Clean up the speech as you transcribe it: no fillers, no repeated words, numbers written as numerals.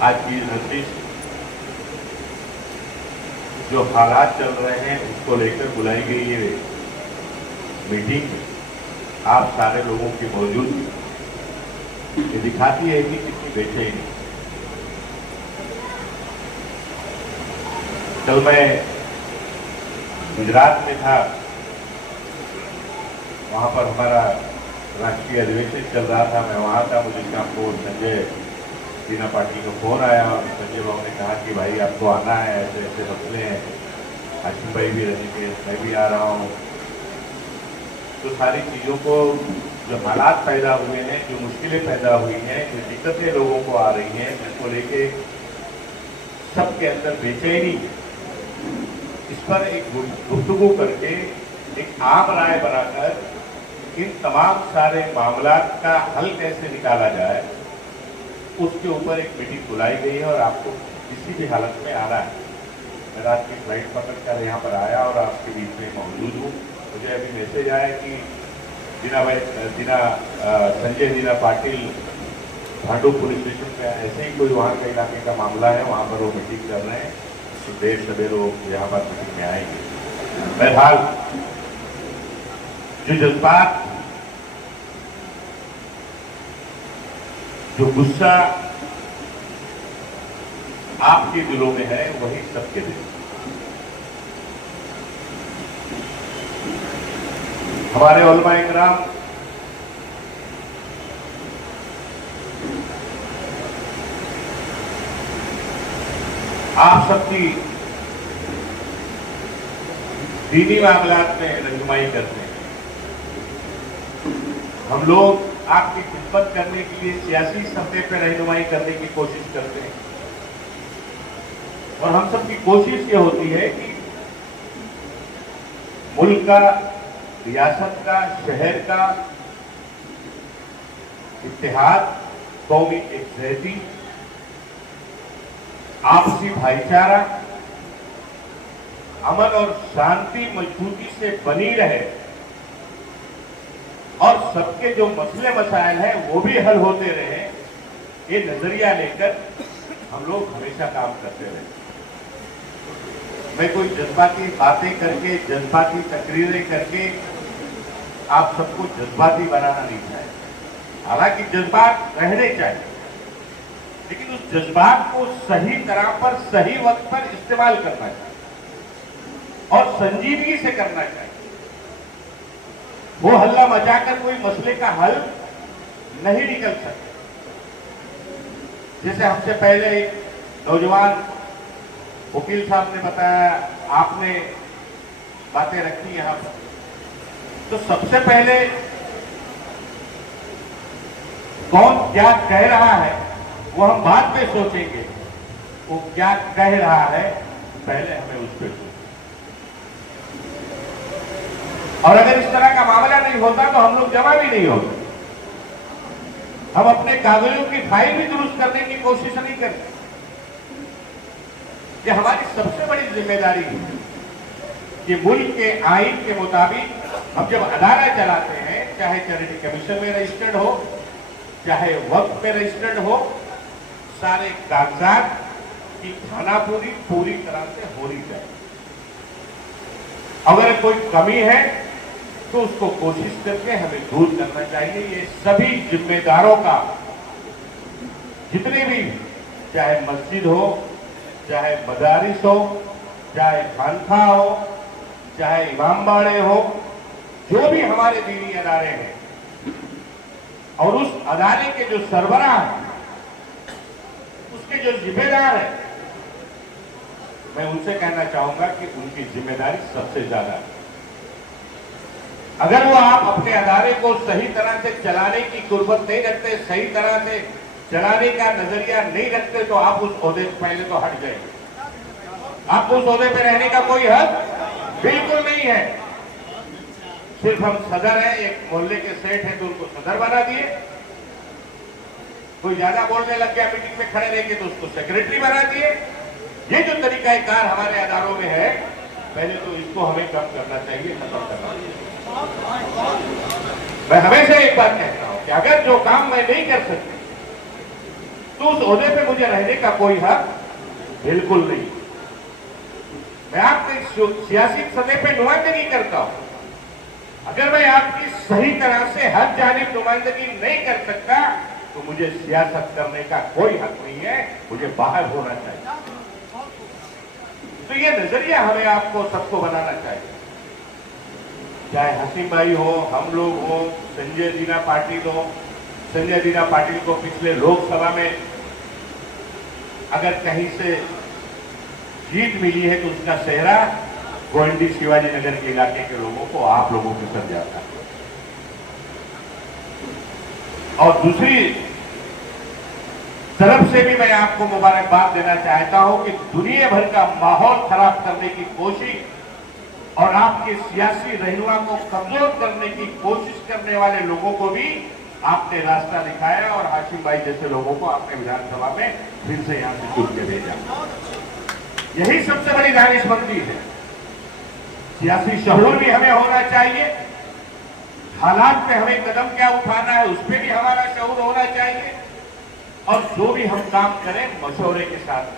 आज की नोटिस जो हालात चल रहे हैं उसको लेकर बुलाई गई ये मीटिंग आप सारे लोगों की मौजूदगी ये दिखाती है कि कितनी बेचैनी। कल मैं गुजरात में था, वहां पर हमारा राष्ट्रीय अधिवेशन चल रहा था, मैं वहां था। मुझे शाम को संजय जीना पार्टी का फोन आया और संजय बाबू ने कहा कि भाई आपको आना है, ऐसे ऐसे मसले हैं, आशिफ भाई भी रहेंगे, मैं भी आ रहा हूँ। तो सारी चीज़ों को जो हालात पैदा हुए हैं, जो मुश्किलें पैदा हुई हैं, जो दिक्कतें लोगों को आ रही हैं, जिसको लेके सबके अंदर बेचैनी, इस पर एक गुफ्तगू करके एक आम राय बनाकर इन तमाम सारे मामलात का हल कैसे निकाला जाए, उसके ऊपर एक मीटिंग बुलाई गई है और आपको किसी भी हालत में आना है। मैं रात की फ्लाइट पकड़कर यहाँ पर आया और आपके बीच में मौजूद हूँ। मुझे अभी मैसेज आया कि संजय जीना पाटिल भांडू पुलिस स्टेशन पे ऐसे ही कोई वहाँ के इलाके का मामला है, वहाँ पर वो मीटिंग कर रहे हैं, तो देर सवेर लोग यहाँ पर मीटिंग में आएंगे। बहरहाल जो जज्बात, जो गुस्सा आपके दिलों में है, वही सबके दिल। हमारे उलमाए किराम आप सबकी दीनी मामलात में रहनुमाई करते हैं। हम लोग आपकी खिदमत करने के लिए सियासी सतह पर रहनुमाई करने की कोशिश करते हैं और हम सबकी कोशिश ये होती है कि मुल्क का, रियासत का, शहर का इत्तेहाद, कौमी एकजुहती, आपसी भाईचारा, अमन और शांति मजबूती से बनी रहे और सबके जो मसले मसाइल हैं वो भी हल होते रहे। ये नजरिया लेकर हम लोग हमेशा काम करते रहे। मैं कोई जज्बाती बातें करके, जज्बाती तकरीरें करके आप सबको जज्बाती बनाना नहीं चाहता। हालांकि जज्बात रहने चाहिए, लेकिन उस जज्बात को सही तरह पर, सही वक्त पर इस्तेमाल करना चाहिए और संजीदगी से करना चाहिए। वो हल्ला मचाकर कोई मसले का हल नहीं निकल सकता। जैसे हमसे पहले एक नौजवान वकील साहब ने बताया, आपने बातें रखी यहां पर, तो सबसे पहले कौन क्या कह रहा है वो हम बाद में सोचेंगे, वो क्या कह रहा है पहले हमें उस पर सोचें। और अगर इस तरह का मामला नहीं होता तो हम लोग जमा भी नहीं होते। हम अपने कागजों की फाइल भी दुरुस्त करने की कोशिश नहीं करते। ये हमारी सबसे बड़ी जिम्मेदारी है कि मुल्क के आईन के मुताबिक हम जब अदालत चलाते हैं, चाहे चैरिटी कमीशन में रजिस्टर्ड हो, चाहे वक्त में रजिस्टर्ड हो, सारे कागजात की खानापूरी पूरी तरह से होनी चाहिए। अगर कोई कमी है तो उसको कोशिश करके हमें दूर करना चाहिए। ये सभी जिम्मेदारों का, जितने भी, चाहे मस्जिद हो, चाहे मदारिस हो, चाहे खानखा हो, चाहे इमाम बाड़े हो, जो भी हमारे दीनी अदारे हैं और उस अदारे के जो सरबराह हैं, उसके जो जिम्मेदार हैं, मैं उनसे कहना चाहूंगा कि उनकी जिम्मेदारी सबसे ज्यादा है। अगर वो आप अपने अदारे को सही तरह से चलाने की कुर्बत नहीं रखते, सही तरह से चलाने का नजरिया नहीं रखते, तो आप उस ओहदे से पहले तो हट जाएंगे। आपको उस ओहदे पे रहने का कोई हक बिल्कुल नहीं है। सिर्फ हम सदर हैं, एक मोहल्ले के सेठ हैं तो उनको सदर बना दिए, कोई ज्यादा बोलने लग गया मीटिंग में खड़े रह के तो उसको सेक्रेटरी बना दिए। ये जो तरीकाकार हमारे अदारों में है, पहले तो इसको हमें कम करना चाहिए, खत्म करना चाहिए। मैं हमेशा एक बात कहता हूं कि अगर जो काम मैं नहीं कर सकती, तो उस ओहदे पे मुझे रहने का कोई हक बिल्कुल नहीं। मैं आपकी सियासी सतह पे नुमाइंदगी करता हूं। अगर मैं आपकी सही तरह से हर जानिब नुमाइंदगी नहीं कर सकता तो मुझे सियासत करने का कोई हक नहीं है, मुझे बाहर होना चाहिए। तो ये नजरिया हमें आपको सबको बनाना चाहिए, चाहे हसीम भाई हो, हम लोग हो, संजय दीना पाटिल हो। संजय दीना पाटिल को पिछले लोकसभा में अगर कहीं से जीत मिली है तो उसका सेहरा गोविंदी शिवाजी नगर के इलाके के लोगों को, आप लोगों को सर जाता है। और दूसरी तरफ से भी मैं आपको मुबारकबाद देना चाहता हूं कि दुनिया भर का माहौल खराब करने की कोशिश और आपके सियासी रहनुमा को कमजोर करने की कोशिश करने वाले लोगों को भी आपने रास्ता दिखाया और हाशिम भाई जैसे लोगों को आपने विधानसभा में फिर से यहां से चुन के भेजा। यही सबसे बड़ी दानिशमंदी है। सियासी शऊर भी हमें होना चाहिए, हालात पे हमें कदम क्या उठाना है उस पर भी हमारा शऊर होना चाहिए, और जो भी हम काम करें मशवरे के साथ करें।